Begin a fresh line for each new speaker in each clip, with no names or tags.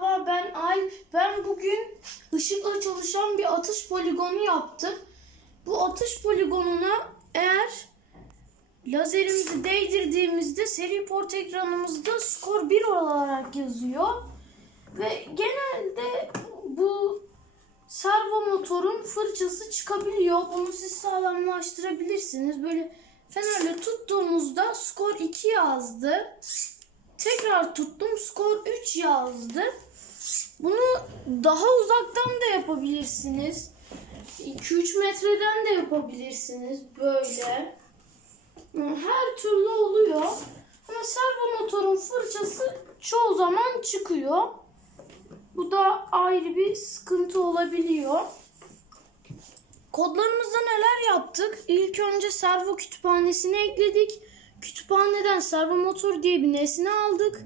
Merhaba ben Alp. Ben bugün ışıkla çalışan bir atış poligonu yaptım. Bu atış poligonuna eğer lazerimizi değdirdiğimizde seri port ekranımızda skor 1 olarak yazıyor. Ve genelde bu servo motorun fırçası çıkabiliyor. Bunu siz sağlamlaştırabilirsiniz. Böyle fenerle tuttuğumuzda skor 2 yazdı. Tekrar tuttum skor 3 yazdı. Bunu daha uzaktan da yapabilirsiniz. 2-3 metreden de yapabilirsiniz böyle. Her türlü oluyor. Ama servo motorun fırçası çoğu zaman çıkıyor. Bu da ayrı bir sıkıntı olabiliyor. Kodlarımızda neler yaptık? İlk önce servo kütüphanesine ekledik. Kütüphaneden servo motor diye bir nesne aldık.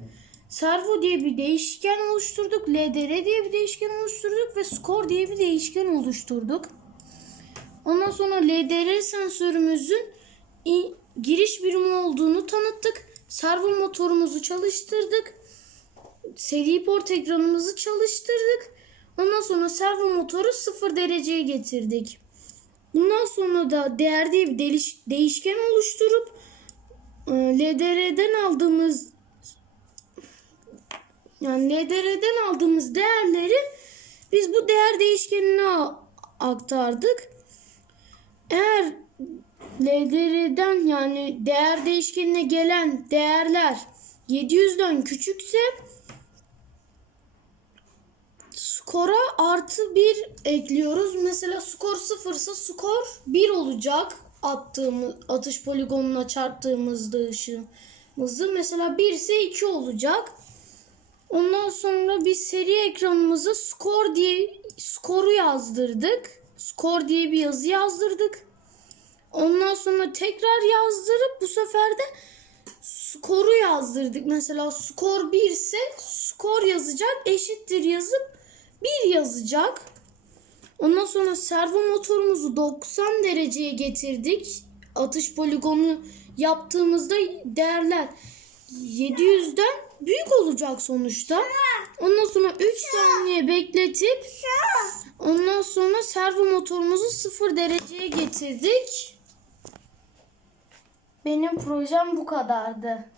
Servo diye bir değişken oluşturduk. LDR diye bir değişken oluşturduk ve score diye bir değişken oluşturduk. Ondan sonra LDR sensörümüzün giriş birimi olduğunu tanıttık. Servo motorumuzu çalıştırdık. Seri port ekranımızı çalıştırdık. Ondan sonra servo motoru sıfır dereceye getirdik. Bundan sonra da değer diye bir değişken oluşturup e, LDR'den aldığımız yani LDR'den aldığımız değerleri biz bu değer değişkenine aktardık. Eğer LDR'den yani değer değişkenine gelen değerler 700'den küçükse skora artı 1 ekliyoruz. Mesela skor 0 ise skor 1 olacak. Attığımız atış poligonuna çarptığımızda ışığımızı. Mesela 1 ise 2 olacak. Ondan sonra biz seri ekranımıza skor diye skoru yazdırdık. Skor diye bir yazı yazdırdık. Ondan sonra tekrar yazdırıp bu sefer de skoru yazdırdık. Mesela skor 1 ise skor yazacak eşittir yazıp 1 yazacak. Ondan sonra servo motorumuzu 90 dereceye getirdik. Atış poligonu yaptığımızda değerler 700'den büyük olacak sonuçta. Ondan sonra 3 saniye bekletip ondan sonra servo motorumuzu 0 dereceye getirdik. Benim projem bu kadardı.